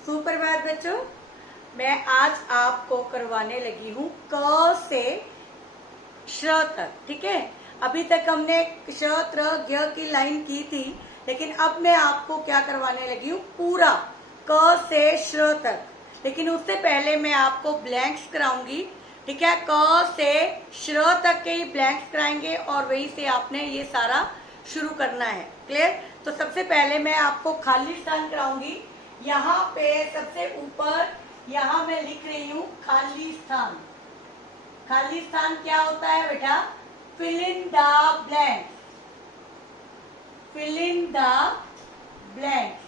सुप्रभात बच्चों, मैं आज आपको करवाने लगी हूँ क से श तक। ठीक है, अभी तक हमने श त्र ज्ञ की लाइन की थी, लेकिन अब मैं आपको क्या करवाने लगी हूँ, पूरा क से श तक। लेकिन उससे पहले मैं आपको ब्लैंक्स कराऊंगी। ठीक है, क से श तक के ही ब्लैंक्स कराएंगे और वहीं से आपने ये सारा शुरू करना है। क्लियर? तो सबसे पहले मैं आपको खाली स्थान कराऊंगी। यहाँ पे सबसे ऊपर यहाँ मैं लिख रही हूँ खाली स्थान। खाली स्थान क्या होता है बेटा? Fill in the blank. Fill in the blank.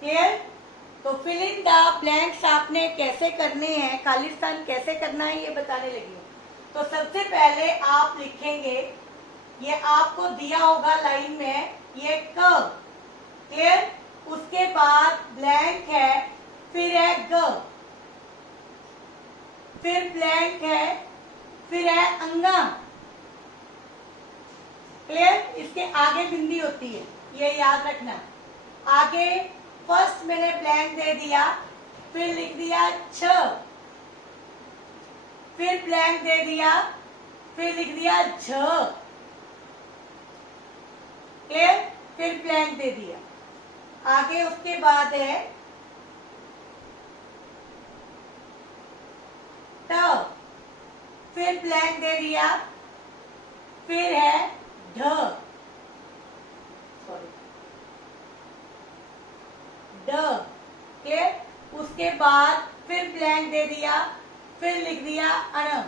Clear? तो फिल इन द ब्लैंक्स आपने कैसे करने हैं, खाली स्थान कैसे करना है, ये बताने लगी हूँ। तो सबसे पहले आप लिखेंगे, ये आपको दिया होगा लाइन में, ये क। क्लियर? उसके बाद ब्लैंक है, फिर है ग, फिर ब्लैंक है, फिर है अंगा। क्लियर? इसके आगे बिंदी होती है, ये याद रखना। आगे फर्स्ट मैंने ब्लैंक दे दिया, फिर लिख दिया छ, फिर ब्लैंक दे दिया, फिर लिख दिया झ। क्लियर? फिर ब्लैंक दे दिया। आगे उसके बाद है ट, फिर ब्लैंक दे दिया, फिर है ढ, सॉरी ड। क्लियर? उसके बाद फिर ब्लैंक दे दिया, फिर लिख दिया अण।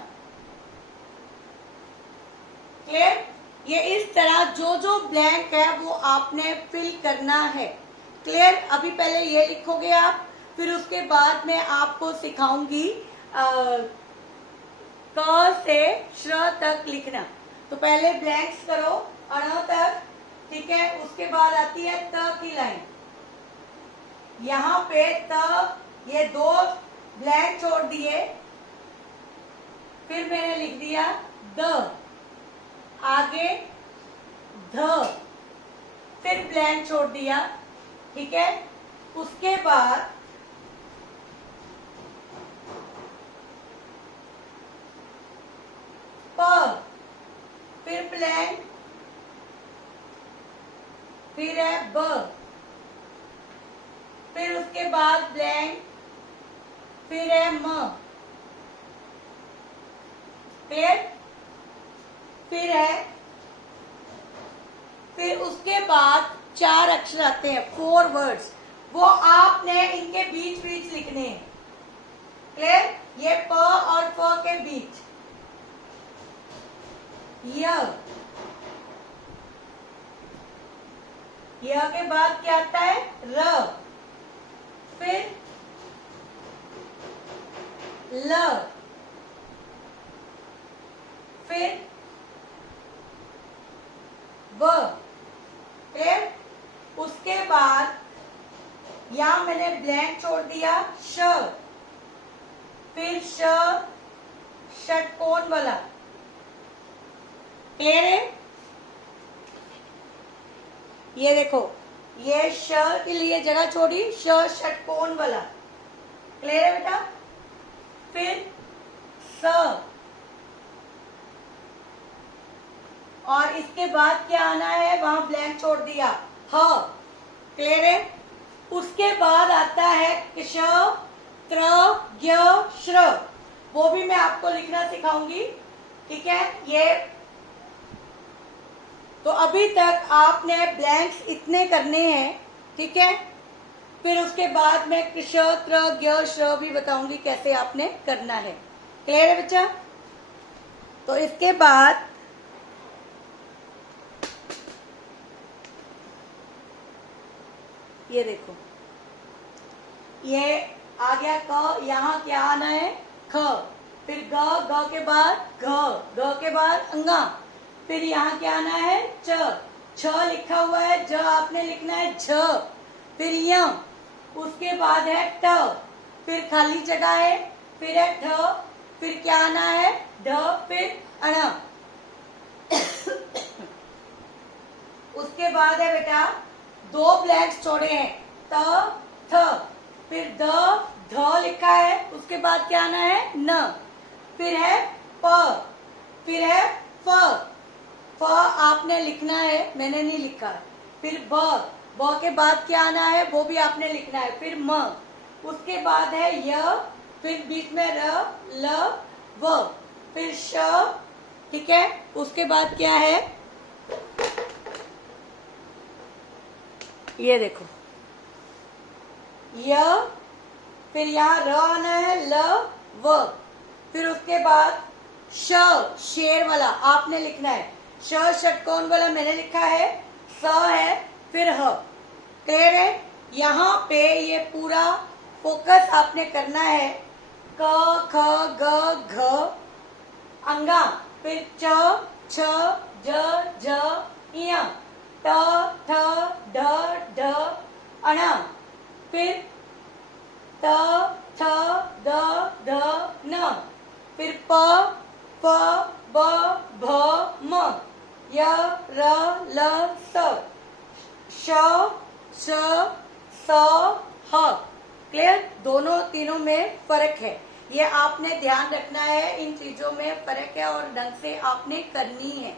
क्लियर? ये इस तरह जो जो ब्लैंक है वो आपने फिल करना है। क्लियर? अभी पहले ये लिखोगे आप, फिर उसके बाद मैं आपको सिखाऊंगी क से श तक लिखना। तो पहले ब्लैंक्स करो अण तक। ठीक है, उसके बाद आती है त की लाइन। यहाँ पे त, ये दो ब्लैंक छोड़ दिए, फिर मैंने लिख दिया द, आगे ध, फिर ब्लैंक छोड़ दिया। ठीक है, उसके बाद प, फिर ब्लैंक, फिर है ब, फिर उसके बाद ब्लैंक, फिर है म। क्लियर? फिर है, फिर उसके बाद चार अक्षर आते हैं, 4 वर्ड्स, वो आपने इनके बीच बीच लिखने हैं। क्लियर? ये प और फ के बीच य के बाद क्या आता है? र, फिर ल, फिर व। क्लियर? उसके बाद यहां मैंने ब्लैंक छोड़ दिया, श, फिर श, षटकोण वाला। क्लियर है? ये देखो, ये श के लिए जगह छोड़ी, श षटकोण वाला। क्लियर है बेटा? फिर स, और इसके बाद क्या आना है, वहां ब्लैंक छोड़ दिया, ह। क्लियर है? उसके बाद आता है क्ष, त्र, ज्ञ, श्र। वो भी मैं आपको लिखना सिखाऊंगी। ठीक है? ये तो अभी तक आपने ब्लैंक्स इतने करने हैं। ठीक है? फिर उसके बाद मैं क्ष, त्र, ज्ञ, श्र भी बताऊंगी कैसे आपने करना है। क्लियर है बच्चा? तो इसके बाद ये देखो, ये आ गया क, यहाँ क्या आना है? ख, फिर ग, ग के बाद घ, घ के बाद अंगा, फिर यहाँ क्या आना है? च, छ लिखा हुआ है, ज आपने लिखना है झ, फिर य, उसके बाद है ट, फिर खाली जगह है, फिर है ठ, फिर क्या आना है? ढ, फिर अण। उसके बाद है बेटा दो ब्लैंक्स छोड़े हैं, त थ, फिर द ध लिखा है, उसके बाद क्या आना है न, फिर है प, फिर है फ, फ आपने लिखना है, मैंने नहीं लिखा, फिर ब के बाद क्या आना है वो भी आपने लिखना है, फिर म, उसके बाद है य, फिर बीच में र ल व, फिर श, ठीक है, उसके बाद क्या है ये देखो य, फिर यहाँ र आना है ल व, फिर उसके बाद श, शेर वाला आपने लिखना है, श षटकोण वाला मैंने लिखा है, स है, फिर ह, क्लियर है। यहाँ पे ये पूरा फोकस आपने करना है, क ख ग घ अंगा, फिर च छ ज झ ञ, ट ठ ढ ढ अण, फिर त थ द ध न, फिर प फ ब भ म, य र ल स, श स स ह, क्लियर। दोनों तीनों में फर्क है, ये आपने ध्यान रखना है, इन चीजों में फर्क है और ढंग से आपने करनी है।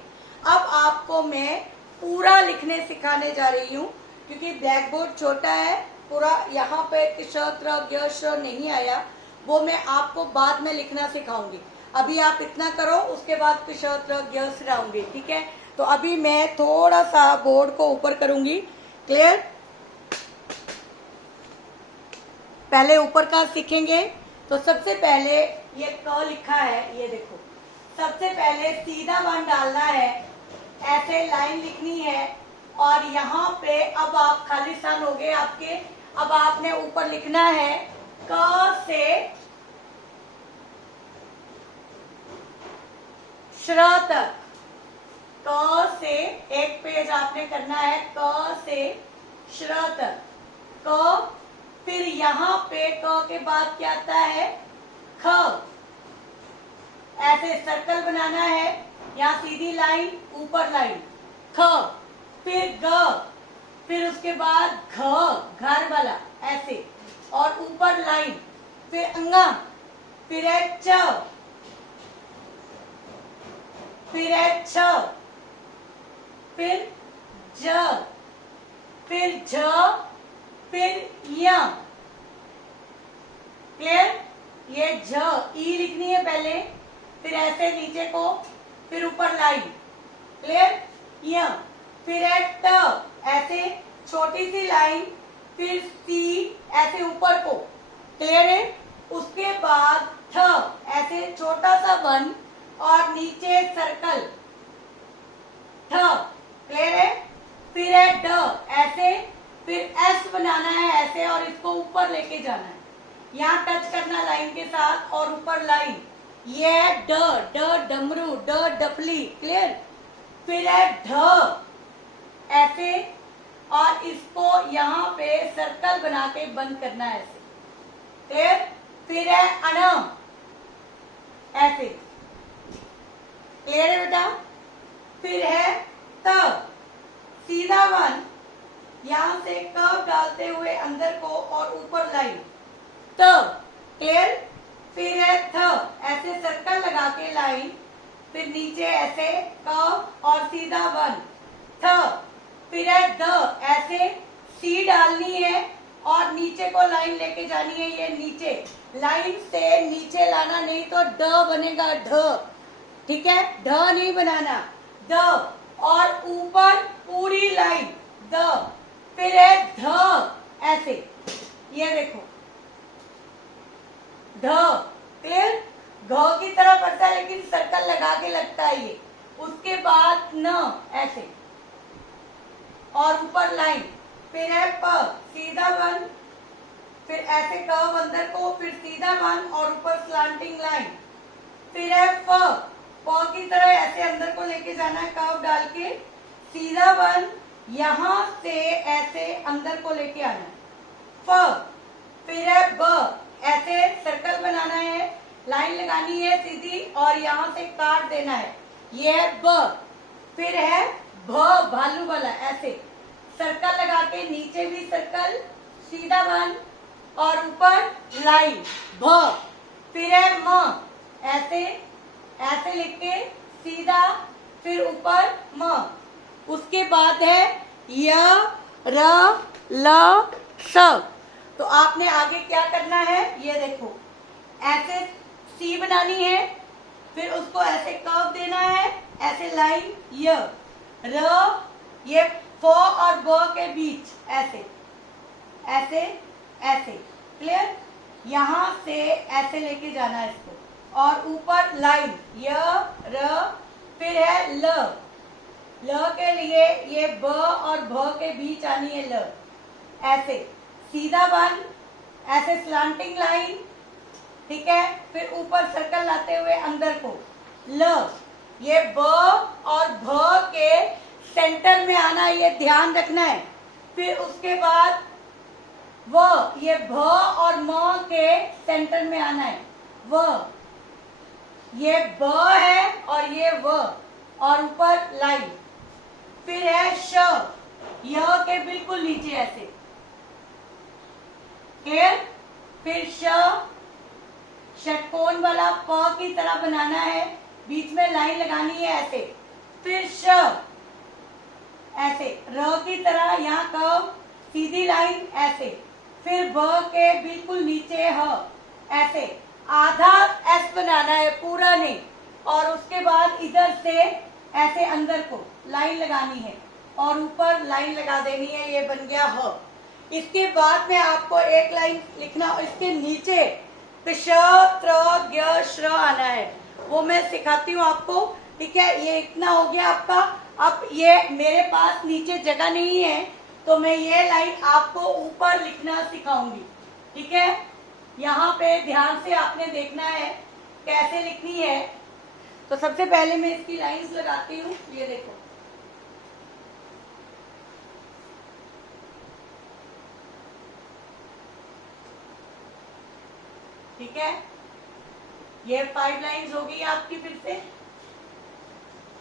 अब आपको मैं पूरा लिखने सिखाने जा रही हूँ, क्योंकि ब्लैक बोर्ड छोटा है, पूरा यहाँ पे श त्र ज्ञ श नहीं आया, वो मैं आपको बाद में लिखना सिखाऊंगी। अभी आप इतना करो, उसके बाद श त्र ज्ञ सिखाऊंगी, ठीक है। तो अभी मैं थोड़ा सा बोर्ड को ऊपर करूंगी, क्लियर। पहले ऊपर का सीखेंगे, तो सबसे पहले ये क लिखा है, ये देखो, सबसे पहले सीधा वन डालना है, ऐसे लाइन लिखनी है, और यहाँ पे अब आप खाली स्थान हो गए आपके। अब आपने ऊपर लिखना है क से श्र तक, क से एक पेज आपने करना है, क से श्र तक, क, फिर यहाँ पे क के बाद क्या आता है ख, ऐसे सर्कल बनाना है, यहाँ सीधी लाइन ऊपर लाइन ख, फिर ग, फिर उसके बाद घ, घर वाला ऐसे, और ऊपर लाइन, फिर अंगा, फिर है च, फिर है छ, फिर ज, फिर झ, फिर य, क्लियर। ये झ ई लिखनी है पहले, फिर ऐसे नीचे को, फिर ऊपर लाइन, क्लियर, य, फिर है ट, ऐसे छोटी सी लाइन, फिर सी ऐसे ऊपर को, क्लियर है। उसके बाद थ, ऐसे छोटा सा वन, और नीचे सर्कल थ, क्लियर है। फिर है ड, ऐसे, फिर एस बनाना है ऐसे, और इसको ऊपर लेके जाना है, यहाँ टच करना लाइन के साथ, और ऊपर लाइन, ये है ड, ड डमरू, ड डफली, क्लियर। फिर है ढ, ऐसे, और इसको यहाँ पे सर्कल बना के बंद करना है ऐसे, क्लियर। फिर है अण, ऐसे, क्लियर है बेटा। फिर है त, सीधा वन, यहाँ से कर्व डालते हुए अंदर को, और ऊपर लाइन त, क्लियर। फिर है थ, ऐसे सर्कल लगा के लाइन, फिर नीचे ऐसे कर्व और सीधा वन थ, फिर है द, ऐसे सी डालनी है और नीचे को लाइन लेके जानी है, ये नीचे लाइन से नीचे लाना, नहीं तो ड बनेगा ढ, ठीक है, ढ नहीं बनाना, द, और ऊपर पूरी लाइन द, फिर है ध, ऐसे, ये देखो ध, क्लियर। घ की तरह पड़ता है लेकिन सर्कल लगा के लगता है ये। उसके बाद न, ऐसे, और ऊपर लाइन, फिर है प, सीधा वन, फिर ऐसे कर्व अंदर को, फिर सीधा वन और ऊपर स्लांटिंग लाइन, फिर है फ, प की तरह ऐसे अंदर को लेके जाना है कर्व डाल के, सीधा वन, यहाँ से ऐसे अंदर को लेके आना है, फ, फिर है ब, ऐसे सर्कल बनाना है, लाइन लगानी है सीधी, और यहाँ से काट देना है, ये है ब। फिर है भ भालू वाला, ऐसे सर्कल लगा के नीचे भी सर्कल सीधा बन और ऊपर लाइन भ, फिर है म, ऐसे ऐसे लिख के सीधा, फिर ऊपर म, उसके बाद है य र ल स। तो आपने आगे क्या करना है, ये देखो ऐसे सी बनानी है, फिर उसको ऐसे कर्व देना है, ऐसे लाइन य र, ये फ और ब के बीच ऐसे ऐसे ऐसे, क्लियर। यहां से ऐसे लेके जाना है इसको, और ऊपर लाइन य र, फिर है ल, ल के लिए ये ब और भ के बीच आनी है ल, ऐसे सीधा बन, ऐसे स्लांटिंग लाइन, ठीक है। फिर ऊपर सर्कल लाते हुए अंदर को ल, ये ब और भ के सेंटर में आना है, ये ध्यान रखना है। फिर उसके बाद व, ये भ और म के सेंटर में आना है, व, ये ब है और ये व, और ऊपर लाइन। फिर है श, यह के बिल्कुल नीचे ऐसे, क्लियर। फिर ष, षटकोण वाला प की तरह बनाना है, बीच में लाइन लगानी है ऐसे। फिर श, ऐसे र की तरह, यहाँ कर्व, सीधी लाइन ऐसे। फिर ब के बिल्कुल नीचे ह, ऐसे आधा एस बनाना है, पूरा नहीं। और उसके बाद इधर से ऐसे अंदर को लाइन लगानी है और ऊपर लाइन लगा देनी है, ये बन गया ह। इसके बाद में आपको एक लाइन लिखना और इसके नीचे क्ष त्र ज्ञ श्र आना है, वो मैं सिखाती हूँ आपको, ठीक है। ये इतना हो गया आपका। अब ये मेरे पास नीचे जगह नहीं है, तो मैं ये लाइन आपको ऊपर लिखना सिखाऊंगी, ठीक है। यहाँ पे ध्यान से आपने देखना है कैसे लिखनी है। तो सबसे पहले मैं इसकी लाइंस लगाती हूँ, ये देखो, ठीक है। ये 5 लाइंस हो गई आपकी, फिर से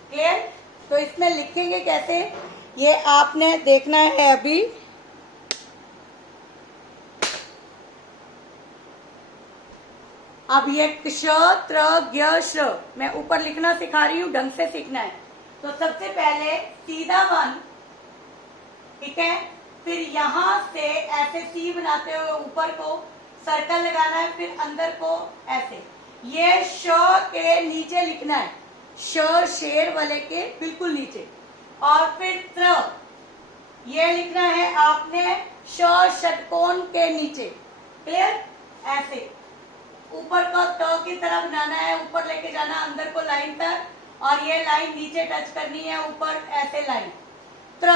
क्लियर। तो इसमें लिखेंगे कैसे, ये आपने देखना है अभी। अब ये क्ष त्र ज्ञ श्र मैं ऊपर लिखना सिखा रही हूँ, ढंग से सीखना है। तो सबसे पहले सीधा मन, ठीक है। फिर यहां से ऐसे सी बनाते हुए ऊपर को सर्कल लगाना है, फिर अंदर को ऐसे, ये श के नीचे लिखना है, श शेर वाले के बिल्कुल नीचे। और फिर त्र, ये लिखना है आपने श षटकोण के नीचे, क्लियर। ऐसे ऊपर को त की तरह बनाना है, ऊपर लेके जाना अंदर को लाइन तक, और ये लाइन नीचे टच करनी है, ऊपर ऐसे लाइन त्र।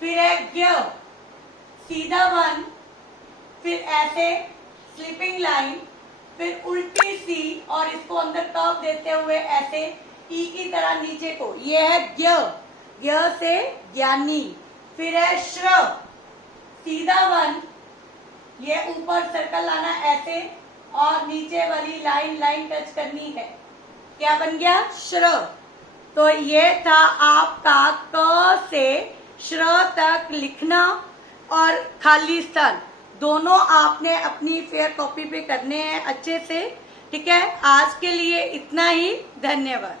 फिर है ज्ञ, सीधा वन, फिर ऐसे स्लीपिंग लाइन, फिर उल्टी सी, और इसको अंदर कर्व देते हुए ऐसे ई की तरह नीचे को, ये है ज्ञ, ज्ञ से ज्ञानी। फिर है श्र, सीधा वन, ये ऊपर सर्कल लाना ऐसे, और नीचे वाली लाइन टच करनी है, क्या बन गया, श्र। तो ये था आपका क से श्र तक लिखना और खाली स्थान दोनों आपने अपनी फेयर कॉपी पे करने हैं अच्छे से, ठीक है। आज के लिए इतना ही, धन्यवाद।